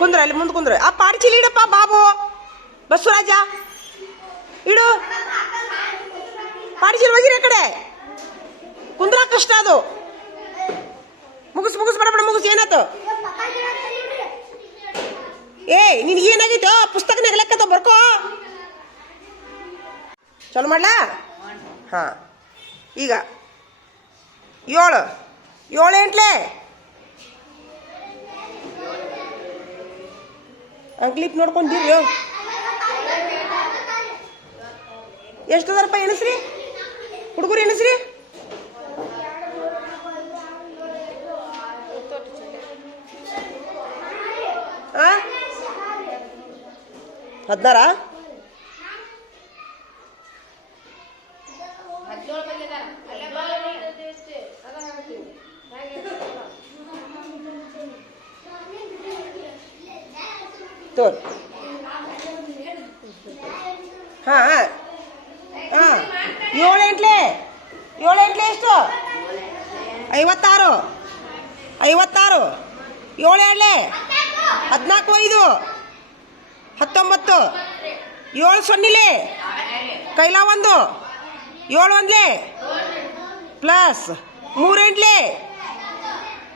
ಕುಂದ್ರ ಅಲ್ಲಿ ಮುಂದೆ ಕುಂದ್ರ ಆ ಪಾರ್ಚಿಲಿ ಇಡಪ್ಪ ಬಾಬು ಬಸವರಾಜ ಇಡು ಪಾರ್ಚಿಲಿ ಹೋಗಿರ ಕಡೆ ಕುಂದ್ರ ಕಷ್ಟ ಅದು ಮುಗಿಸ್ ಬಡ ಮುಗಿಸ್ ಏನಾಯ್ತು ನಿನ್ಗೆ ಏನಾಗೈತೆ ಪುಸ್ತಕನಾಗ ಲೆಕ್ಕತ್ತ ಬರ್ಕೋ ಚಲೋ ಮಾಡ್ಲಾ ಹಾಂ ಈಗ 7 ಎಂಟ್ಲೆ ಅಂಕ್ಲಿಪ್ ನೋಡ್ಕೊಂತೀರಿ ಎಷ್ಟದರಪ್ಪ ಎಣಸ್ರಿ ಹುಡುಗರು ಎಣಸ್ರಿ ಆ 16 ತೋರ್ ಹಾಂ 7 ಎಂಟ್ಲೆ ಎಷ್ಟು 56 7 ಎರಡ್ಲೆ 14 5 19 7 ಸೊನ್ನಿಲೆ ಕೈಲ 1 7 ಒಂದ್ಲೆ ಪ್ಲಸ್ 3 ಎಂಟ್ಲೆ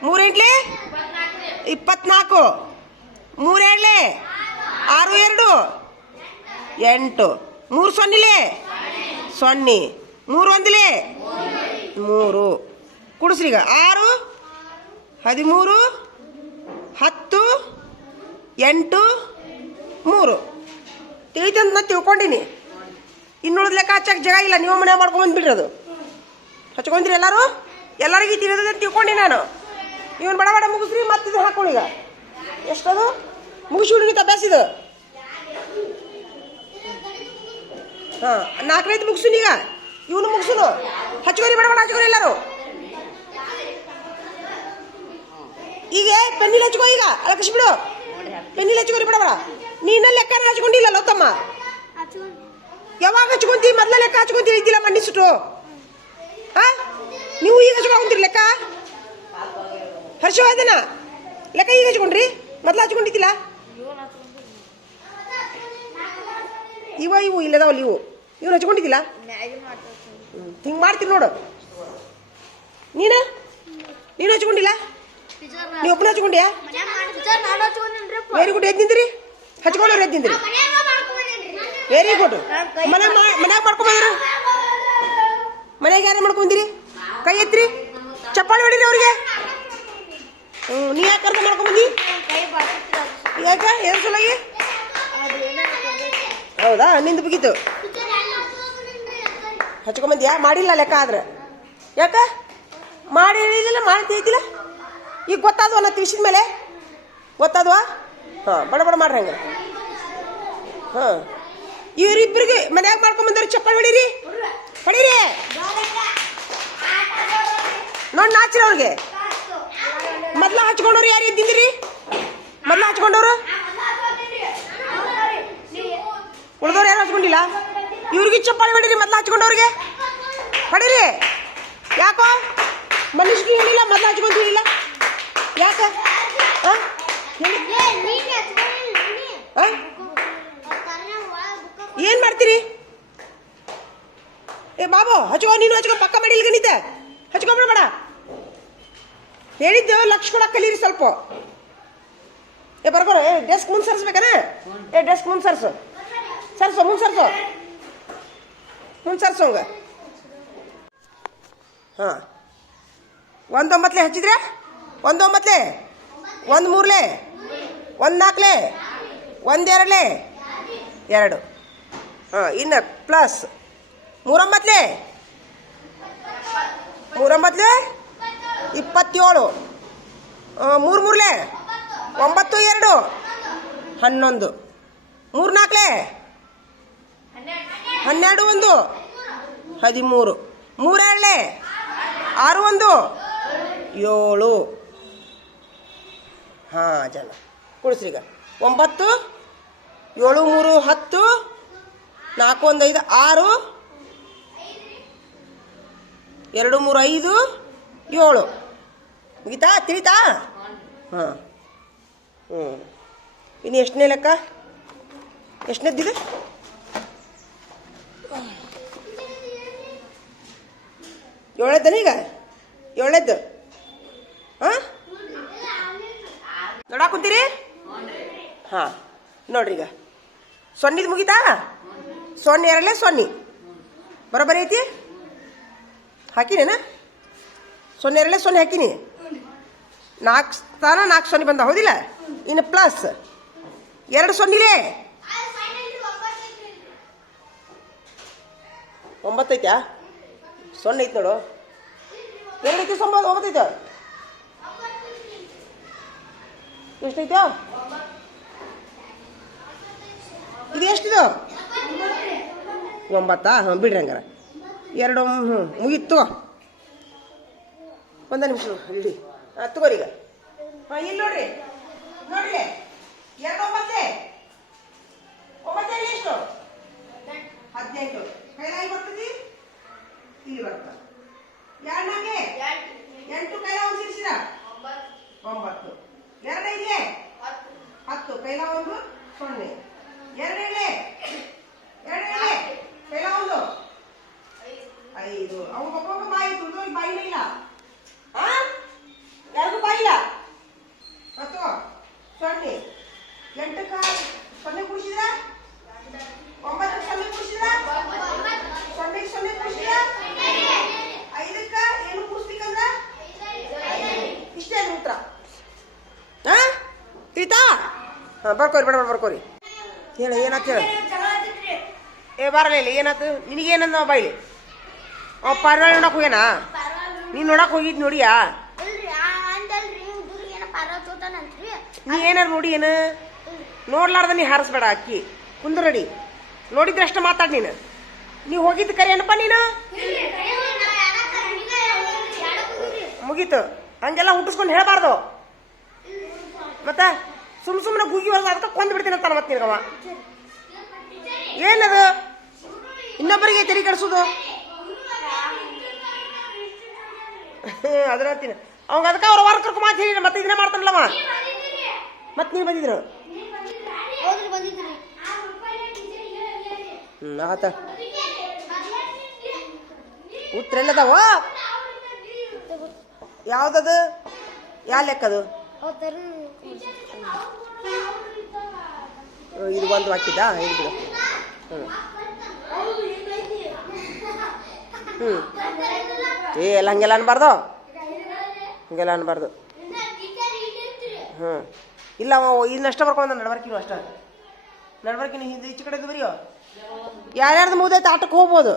24 3 ಎರಡ್ಲೆ 6 2 8 3 ಸೊನ್ನಿಲೆ 0 3 ಒಂದ್ಲೆ 3 ಕುಡಿಸ್ರೀಗ 6 13 10 8 3 ತಿಳಿತಂತ ನಾನು ತಿಳ್ಕೊಂಡಿನಿ ಇನ್ನುಳಿದ ಲೆಕ್ಕ ಹಚ್ಚಕ್ಕೆ ಜಾಗ ಇಲ್ಲ ನೀವು ಮನೆ ಮಾಡ್ಕೊಂಡ್ಬಂದ್ಬಿಡ್ರಿ ಅದು ಹಚ್ಕೊಂಡ್ರಿ ಎಲ್ಲರಿಗೂ ತಿಳಿದ ತಿಳ್ಕೊಂಡಿ ನಾನು ಇವನು ಬಡ ಮುಗಿಸ್ರಿ ಮತ್ತಿದು ಹಾಕೊಳ್ಳೀಗ ಎಷ್ಟದು ಮುಗಿಸಿ ಹುಡುಗಿತ ಅಭ್ಯಾಸ ಇದು ಹಾಂ 4 ಮುಗಿಸು ಈಗ ಇವನು ಮುಗಿಸುನು ಹಚ್ಕೋರಿ ಬಡ ಹಚ್ಕೋರಿ ಎಲ್ಲರೂ ಈಗ ಪೆನ್ನಿಲ್ ಹಚ್ಕೋ ಈಗ ಅಳಕಿಸ್ಬಿಡು ಪೆನ್ನಿಲ್ ಹಚ್ಕೋರಿ ಬಡ ನೀನ ಲೆಕ್ಕನ ಹಚ್ಕೊಂಡಿಲ್ಲ ಲೋಕಮ್ಮ ಯಾವಾಗ ಹಚ್ಕೊಂತಿ ಮೊದಲ ಲೆಕ್ಕ ಹಚ್ಕೊಂತೀರಿ ಇದ್ದಿಲ್ಲ ಮಣ್ಣಿಸಿಟ್ಟು ಹಾಂ ನೀವು ಈಗ ಹಚ್ಕೊಂತೀರಿ ಲೆಕ್ಕ ಹರ್ಷವಾದನ ಲೆಕ್ಕ ಈಗ ಹಚ್ಕೊಂಡ್ರಿ ಮೊದಲು ಹಚ್ಕೊಂಡಿದ್ದಿಲ್ಲ ಇವು ಇಲ್ಲದವಲ್ಲ ಇವ್ನು ಹಚ್ಕೊಂಡಿದ್ದಿಲ್ಲ ಹಿಂಗೆ ಮಾಡ್ತೀರಿ ನೋಡು ನೀನು ಹಚ್ಕೊಂಡಿಲ್ಲ ನೀವು ಒಬ್ಬನ ಹಚ್ಕೊಂಡ್ಯಾ ವೆರಿ ಗುಡ್ ಎದ್ದು ನಿಂದ್ರಿ ಹಚ್ಕೊಂಡವ್ರು ಎದ್ದು ನಿಂದ್ರಿ ವೆರಿ ಗುಡ್ ಮನ್ಯಾಗ ಮಾಡ್ಕೊಂಬಂದ್ರು ಮನೆಯಾಗ ಯಾರೇ ಮಾಡ್ಕೊಂತೀರಿ ಕೈ ಎತ್ರಿ ಚಪ್ಪಾಳಿ ಹೊಡೀರಿ ಅವ್ರಿಗೆ ನೀ ಯಾಕೆ ಕರ್ಕೊಂಡು ಮಾಡ್ಕೊಂಬಂದಿ ಯಾಕೆ ಏನು ಸಲುವಾಗಿ ಹೌದಾ ನಿಂದು ಮುಗೀತು ಹಚ್ಕೊಂಬಂದ್ಯಾ ಮಾಡಿಲ್ಲ ಲೆಕ್ಕ ಆದ್ರೆ ಯಾಕೆ ಮಾಡಿ ಹೇಳಿದಿಲ್ಲ ಮಾಡಿ ತಿಳಿತಿಲ್ಲ ಈಗ ಗೊತ್ತಾದ್ವ ನಾ ತಿಳಿಸಿದ ಮೇಲೆ ಗೊತ್ತಾದ್ವಾ ಹಾಂ ಬಡ ಮಾಡ್ರಿ ಹಂಗೆ ಹಾಂ ಇವರಿಬ್ಬರಿಗೆ ಮನ್ಯಾಗ ಮಾಡ್ಕೊಂಬಂದವ್ರು ಚಪ್ಪಾಳಿ ಹೊಡೀರಿ ನೋಡಿ ನಾಚಿರ ಅವ್ರಿಗೆ ಮೊದ್ಲು ಹಚ್ಕೊಂಡವ್ರು ಯಾರು ಎದ್ದಿದ್ರಿ ಮೊದ್ಲು ಹಚ್ಕೊಂಡವ್ರು ಉಳಿದವ್ರು ಯಾರು ಹಚ್ಕೊಂಡಿಲ್ಲ ಇವ್ರಿಗೆ ಚಪ್ಪಾಳಿ ಹೊಡೀರಿ ಮೊದ್ಲು ಹಚ್ಕೊಂಡವ್ರಿಗೆ ಹೊಡೀರಿ ಯಾಕೋ ಮನುಷ್ಯಗೆ ಹೇಳಿಲ್ಲ ಮೊದ್ಲು ಹಚ್ಕೊಂತೀವಿಲ್ಲ ಯಾಕೆ ಹಾಂ ಏನು ಮಾಡ್ತೀರಿ ಬಾಬು ಹಚ್ಕೋ ನೀನು ಹಚ್ಕೋ ಪಕ್ಕ ಮಾಡಿಲ್ಲ ಗಣಿತ ಹಚ್ಕೊಂಬಿಡ ಹೇಳಿದ್ದು ಲಕ್ಷ ಕೊಡಕ್ಕೆ ಕಲೀರಿ ಸ್ವಲ್ಪ ಬರ್ಕೋರ ಡೆಸ್ಕ್ ಮುಂದೆ ಸರ್ಸ್ಬೇಕಾನ ಡೆಸ್ಕ್ ಮುಂದೆ ಸರ್ಸು ಮುಂದೆ ಸರ್ಸೋಂಗ ಹಾಂ 1 9 ಹಚ್ಚಿದ್ರೆ 1 9 1 3 1 4 1 2 2 ಹಾಂ ಇನ್ನು ಪ್ಲಸ್ 3 9 3 9 27 3 3 9 2 11 3 4 12 1 13 3 2 6 1 7 ಹಾಂ ಜನ ಕೊಡಿಸ್ರಿ ಈಗ 9 7 3 10 4 1 5 6 2 3 5 7 ಮುಗಿತಾ ತಿಳಿತಾ ಹಾಂ ಇನ್ನು ಎಷ್ಟನೇ ಲೆಕ್ಕ? ಎಷ್ಟನೇದ್ದಿದೆ? ಏಳನೇದ್ದನ ಈಗ? ಏಳನೇದ್ದು. ಹಾಂ, ನೋಡಾಕ ಕುಂತೀರಿ? ಹಾಂ, ನೋಡ್ರಿ ಈಗ ಸೊನ್ನಿದು ಮುಗಿತಾ? ಸೊನ್ನೆ ಎರಡಲೇ ಸೊನ್ನೆ ಬರೋಬ್ಬರಿ ಐತಿ. ಹಾಕಿನೇನ? ಸೊನ್ನೆ ಎರಡಲೇ ಸೊನ್ನೆ ಹಾಕಿನಿ. 4 ಸ್ಥಾನ 4 ಸೊನ್ನೆ ಬಂದ, ಹೌದಿಲ್ಲ? ಇನ್ನು ಪ್ಲಸ್ 2 ಸೊನ್ನಿಲೇ 9 ಐತ್ಯಾ? ಸೊನ್ನೆ ಐತಿ ನೋಡು. 2 ಐತಿ, 9 ಐತೆ. ಎಷ್ಟೈತೆ ಇದು? ಎಷ್ಟಿದು? 9. ಹಾಂ, ಬಿಡ್ರಿ ಹಂಗಾರ. 2 ಮುಗೀತು. ಒಂದು ನಿಮಿಷ ಇಡಿ. ತಗೋರಿ ಈಗ. ಹಾಂ, ಇಲ್ಲಿ ನೋಡ್ರಿ ನೋಡ್ರಿ 2 9 ಎಷ್ಟು? 18. ಕೈಲಾಗಿ ಬರ್ತದೆ, ಇಲ್ಲಿ ಬರ್ತದೆ. 2 8 ಕೈಲ ಒಂದು ಸೇರಿಸಿದ 9. 2 ಐದಿಗೆ 10 ಕೈಲ 1 0. 2 ಎಳೆ ಕೈಲ 1 5. ಅವು ಒಬ್ಬೊಬ್ಬ ಬಾಯಿ ತುಳಿದು ಬಾಯಿನೇ ಇಲ್ಲ. ಯಾರಿಗೂ ಬಾಯಿಲ್ಲ. ಮತ್ತು 0 8ಕ್ಕೆ 0 ಕುಡಿಸಿದ್ರ, 9ಕ್ಕೆ 0 ಕುಡಿಸಿದ್ರ, 0ಕ್ಕೆ 0 ಕುಡಿಸಿದ್ರ, 5ಕ್ಕೆ ಏನು ಕುಡಿಸ್ಬೇಕಂದ್ರ ಇಷ್ಟೇ ಉತ್ತರ. ಹಾಂ, ತಿಳಿತಾ? ಹಾಂ, ಬರ್ಕೋರಿ ಬರ್ಕೋರಿ. ಹೇಳ, ಏನಾತ ಹೇಳ. ಏ ಬರಲ್ಲ ಇಲ್ಲಿ. ಏನಾಯ್ತು ನಿನಗೇನಂದ ಬಾಯಿಲಿ? ಅವ ಪಾರಿವಾಳ ನೋಡಕ್ ಹೋಗ್ಯಾನ? ನೀನು ನೋಡಕ್ ಹೋಗಿದ್ ನೋಡಿಯಾ? ನೀ ಏನಾರು ನೋಡಿ ಏನು ನೋಡ್ಲಾರ್ದ ನೀ ಹಾರಿಸ್ಬೇಡ. ಅಕ್ಕಿ ಕುಂದ್ರಡಿ, ನೋಡಿದ್ರೆ ಅಷ್ಟ ಮಾತಾಡ್. ನೀನು ಹೋಗಿದ್ದು ಕರೆ ಏನಪ್ಪ? ನೀನು ಮುಗೀತು. ಹಂಗೆಲ್ಲ ಹುಟ್ಟಿಸ್ಕೊಂಡು ಹೇಳಬಾರ್ದು. ಮತ್ತ ಸುಮ್ಮನೆ ಗುಗಿ ಹೊರಗೆ ಅದಕ್ಕೆ ಕೊಂದು ಬಿಡ್ತೀನಿ ಅಂತಾನ. ಮತ್ತೆ ನಿನಗವ ಏನದು? ಇನ್ನೊಬ್ಬರಿಗೆ ತೆರಿ ಕಡಿಸೋದು. ಅದನ್ನ ಅಂತೀನಿ. ಅವಾಗ ಅದಕ್ಕೆ ಅವ್ರ ವಾರ ಕರ್ಕೊ ಮಾತು ಹೇಳಿ ಮತ್ತೆ ಇದನ್ನೇ ಮಾಡ್ತಾನಲ್ಲವ. ಮತ್ತೆ ನೀವು ಬಂದಿದ್ರು? ಆತ ಉತ್ತರ ಎಲ್ಲದಾವ? ಯಾವ್ದದು? ಯಾವ ಲೆಕ್ಕದು? ಇದು ಒಂದು ಹಾಕಿದ್ದ? ಇದು ಬಿಡು. ಎಲ್ಲ ಹಂಗೆಲ್ಲ ಅನ್ಬಾರ್ದು, ಹಂಗೆಲ್ಲ ಅನ್ಬಾರ್ದು. ಇಲ್ಲ, ಇದನ್ನಷ್ಟ ಬರ್ಕೊಂಡ ನಡ್ಬರ್ಕಿನು ಅಷ್ಟ. ನಡ್ಬರ್ಕಿನ ಹಿಂದೆ ಈಚೆ ಕಡೆದು ಬರೀಯೋ. ಯಾರ್ಯಾರ್ದು ಮುಗ್ದೈತೆ ಆಟಕ್ಕೆ ಹೋಗ್ಬೋದು.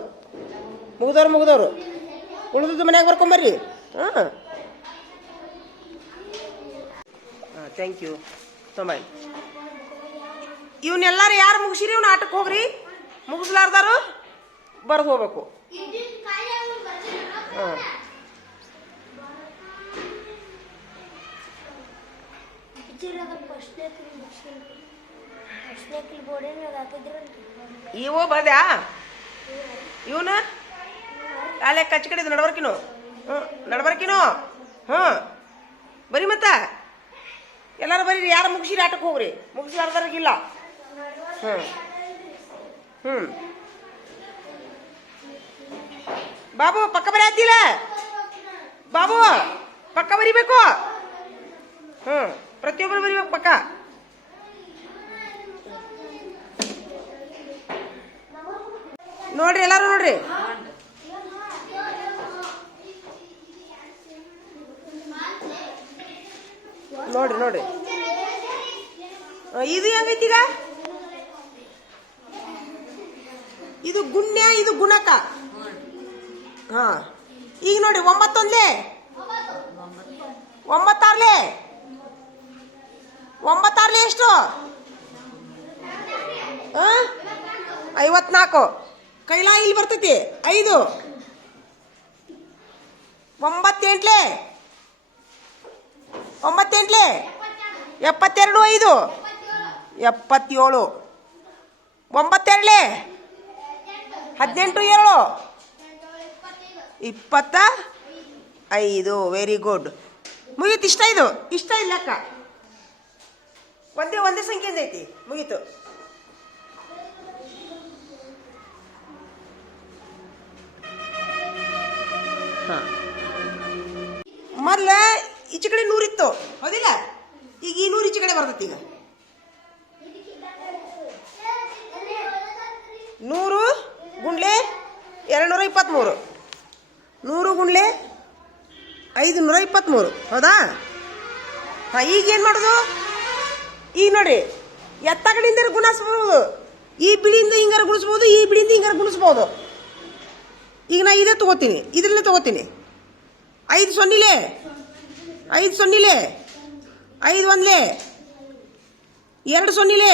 ಮುಗ್ದವ್ರು ಉಳಿದು ಮನ್ಯಾಗ ಬರ್ಕೊಂಬರ್ರಿ. ಹಾಂ, ಥ್ಯಾಂಕ್ ಯು. ತೊಂಬೈ ಇವನ್ನೆಲ್ಲಾರು ಯಾರು ಮುಗಿಸಿರಿ ಇವ್ನ ಆಟಕ್ಕೆ ಹೋಗ್ರಿ. ಮುಗಿಸ್ಲಾರ್ದಾರು ಬರ್ದು ಹೋಗ್ಬೇಕು. ಹಾಂ, ಇವು ಬರ್ದ್ಯಾ? ಇವನ ಅಲ್ಲೇ ಕಚ್ಚ ಕಡೆ ನಡ್ಬರ್ಕಿನು. ನಡ್ಬರ್ಕಿನು. ಹಾಂ, ಬರೀ ಮತ್ತ ಎಲ್ಲಾರು ಬರೀ. ಯಾರು ಮುಗಿಸಿರಿ ಆಟಕ್ಕೆ ಹೋಗ್ರಿ. ಮುಗಿಸ್ಲಾರ್ದಾರಿಗಿಲ್ಲ. ಬಾಬು ಪಕ್ಕ ಬರೀತಿಲ್ಲ. ಬಾಬು ಪಕ್ಕ ಬರಿಬೇಕು. ಪ್ರತಿಯೊಬ್ಬರು ಬರಿಬೇಕು ಪಕ್ಕ. ನೋಡ್ರಿ, ಎಲ್ಲಾರು ನೋಡ್ರಿ. ನೋಡ್ರಿ ಇದು ಹೆಂಗೈತಿ ಈಗ? ಇದು ಗುಣ್ಯ, ಇದು ಗುಣಕ. ಹಾ, ಈಗ ನೋಡಿ 9 1 9 ಎಷ್ಟು? 54. ಕೈಲಾ ಇಲ್ಲಿ ಬರ್ತೈತಿ 5. 9 8 72 5 77. 9 2 18 7 25. Very good. ಮುಗೀತು. ಇಷ್ಟ ಇದು ಲೆಕ್ಕ. ಒಂದೇ ಸಂಖ್ಯೆಯಿಂದ ಐತಿ ಮುಗೀತು. ಹಾಂ ಮೊದಲ ಈಚೆ ಕಡೆ 100 ಇತ್ತು ಹೌದಿಲ್ಲ, ಈಗ ಈ 100 ಈಚೆ ಕಡೆ ಬರ್ತೈತಿ. ಈಗ 100 ಗುಂಡ್ಲೆ 223, 100 ಗುಂಡ್ಲೆ 523 ಹೌದಾ. ಹಾಂ ಈಗೇನು ಮಾಡೋದು? ಈಗ ನೋಡ್ರಿ ಎತ್ತ ಕಡೆಯಿಂದ ಗುಣಿಸ್ಬೋದು, ಈ ಬಿಳಿಯಿಂದ ಹಿಂಗಾರ ಗುಣಿಸ್ಬೋದು, ಈ ಬಿಳಿಯಿಂದ ಹಿಂಗಾರ ಗುಣಿಸ್ಬೋದು. ಈಗ ನಾ ಇದೇ ತೊಗೋತೀನಿ, ಇದರಲ್ಲೇ ತೊಗೋತೀನಿ. 5 ಸೊನ್ನಿಲೆ 5 ಸೊನ್ನಿಲೆ 5 ಒಂದ್ಲೆ 2 ಸೊನ್ನಿಲೆ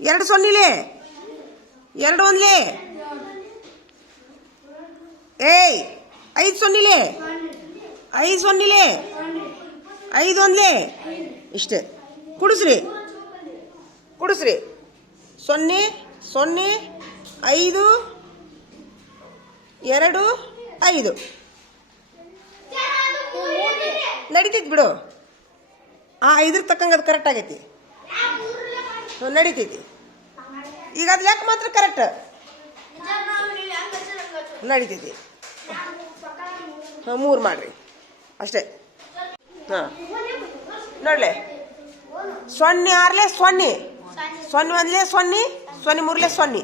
2 ಸೊನ್ನಿಲೆ 2 ಒಂದ್ಲೆ 5 ಸೊನ್ನಿಲೆ 5 ಸೊನ್ನಿಲೆ 5 ಒಂದ್ಲೆ ಇಷ್ಟೇ. ಕುಡಿಸ್ರಿ 0 0 5 2 5 ನಡೀತೈತಿ ಬಿಡು. 5 ತಕ್ಕಂಗೆ ಅದು ಕರೆಕ್ಟ್ ಆಗೈತಿ, ನಡೀತೈತಿ. ಈಗ ಅದು ಲೆಕ್ಕ ಮಾತ್ರ ಕರೆಕ್ಟ್ ನಡೀತೈತಿ. ಹಾಂ 3 ಮಾಡ್ರಿ ಅಷ್ಟೇ. ಹಾಂ ನೋಡ್ಲೆ 0 6 0 0 1 0 0 3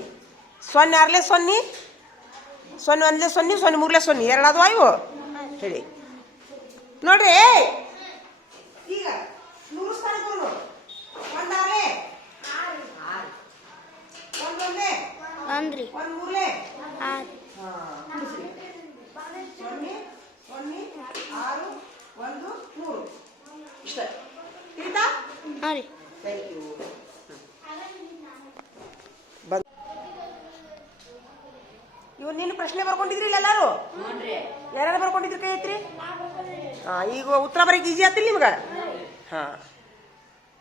0 0 6 0 0 1 0 0 3 0 2 ಅದು ಇವು ಹೇಳಿ ನೋಡ್ರಿ. ಈಗ 100 ಸ್ಥಾನಕ್ಕೆ ಬರೋದು 1 6 1 1 1 3 0 6 1 3 ಇಷ್ಟ ತಿಳಿತಾ? ಹಾಂ ರೀ. Thank you. ಇವ್ ನೀನು ಪ್ರಶ್ನೆ ಬರ್ಕೊಂಡಿದ್ರಿ ಇಲ್ಲ ಎಲ್ಲಾರು? ಯಾರು ಬರ್ಕೊಂಡಿದ್ರಿ? ಕೈ ಐತ್ರಿ. ಹಾಂ ಈಗ ಉತ್ತರ ಬರೀಕ್ ಈಜಿ ಆತಿಲ್ಲ ನಿಮ್ಗೆ? ಹಾಂ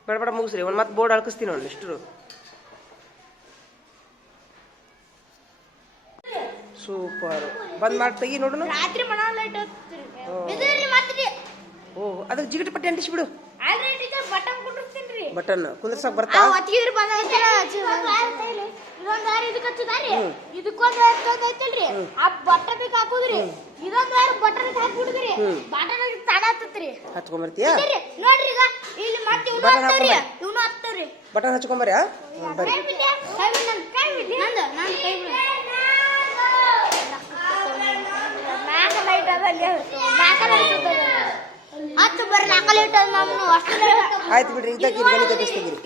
ಬೇಡ ಮುಗಿಸ್ರಿ. ಒಂದು ಮತ್ತೆ ಬೋರ್ಡ್ ಅಳ್ಕಿಸ್ತೀನಿ ನೋಡಿ ಇಷ್ಟು. ಸೂಪರ್. ಬಂದ್ ಮಾಡಿ ತೆಗಿ ನೋಡು. ಓ ಅದಕ್ಕೆ ಜಿಗಿಟ ಪಟ್ಟಿ ಅಂಟಿಸ್ಬಿಡು. ಬಟನ್ ಕುಂದ್ರಸಕ್ ಬರ್ತಾ? ಹಚ್ಕೊಂಬರ್ತೀಯ? ಬಟನ್ ಹಚ್ಕೊಂಬರ್ಯ? ಆಯ್ತು ಬಿಡ್ರಿ. ಇದಕ್ಕೆ ಗಣಿತ ತೆಗಿರಿ.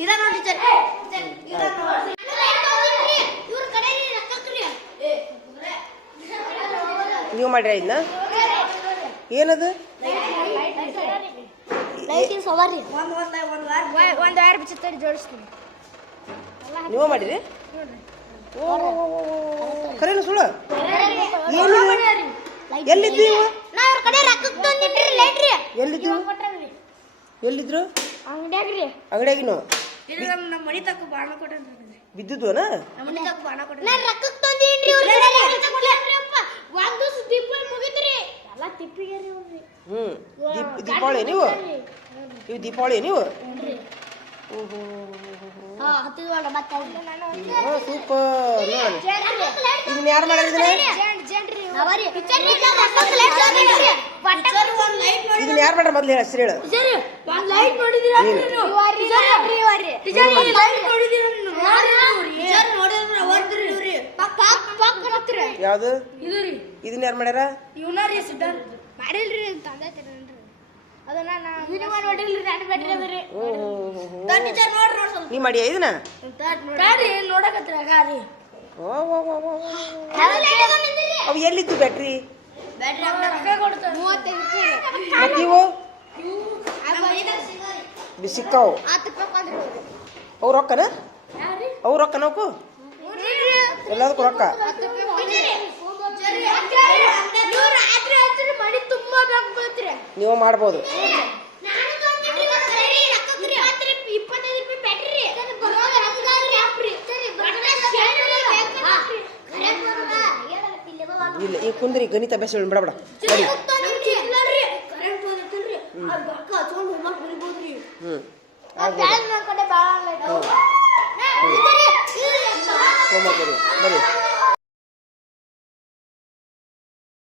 ನೀವು ಮಾಡ್ರಿ ಇದನ್ನ. ಏನದು? ನೀವು ಮಾಡಿರಿ? ಖರೇನು ಸುಳ್ಳು? ಎಲ್ಲಿದ್ದು? ಎಲ್ಲಿದ್ದು? ಎಲ್ಲಿದ್ರು? ಅಂಗಡಿಯಾಗಿನ ಬಿದ್ದುದ್ವನ? ದೀಪಾವಳಿ ನೀವು? ಇವು ದೀಪಾವಳಿ ನೀವು? ಸೂಪರ್. ಇದನ್ನ ಯಾರು ಮಾಡಿದ್ರೆ? ಇದನ್ನ ಯಾರು ಮಾಡ್ರ ಮೊದ್ಲು ಹೆಸರು ಹೇಳು. ಯಾವ್ದು? ಇದನ್ನ ಯಾರು ಮಾಡ್ಯಾರ? ನೀ ಮಾಡಿಯ ಇದನ್ನ? ಅವು ಎಲ್ಲಿದ್ದು ಬ್ಯಾಟ್ರಿ? ಮತ್ತಿವು ಸಿಕ್ಕಾವು ಅವು ರೊಕ್ಕನ? ಅವು ರೊಕ್ಕನ ಅವಕು ಎಲ್ಲದಕ್ಕೂ ರೊಕ್ಕ. ನೀವು ಮಾಡ್ಬೋದು. ಇಲ್ಲ ಈಗ ಕುಂದ್ರಿ ಗಣಿತ ಅಭ್ಯಾಸ ಬೇಡ ಬೇಡ. ಹೋಮ್ವರ್ಕ್ ಬರಿ ಬರಿ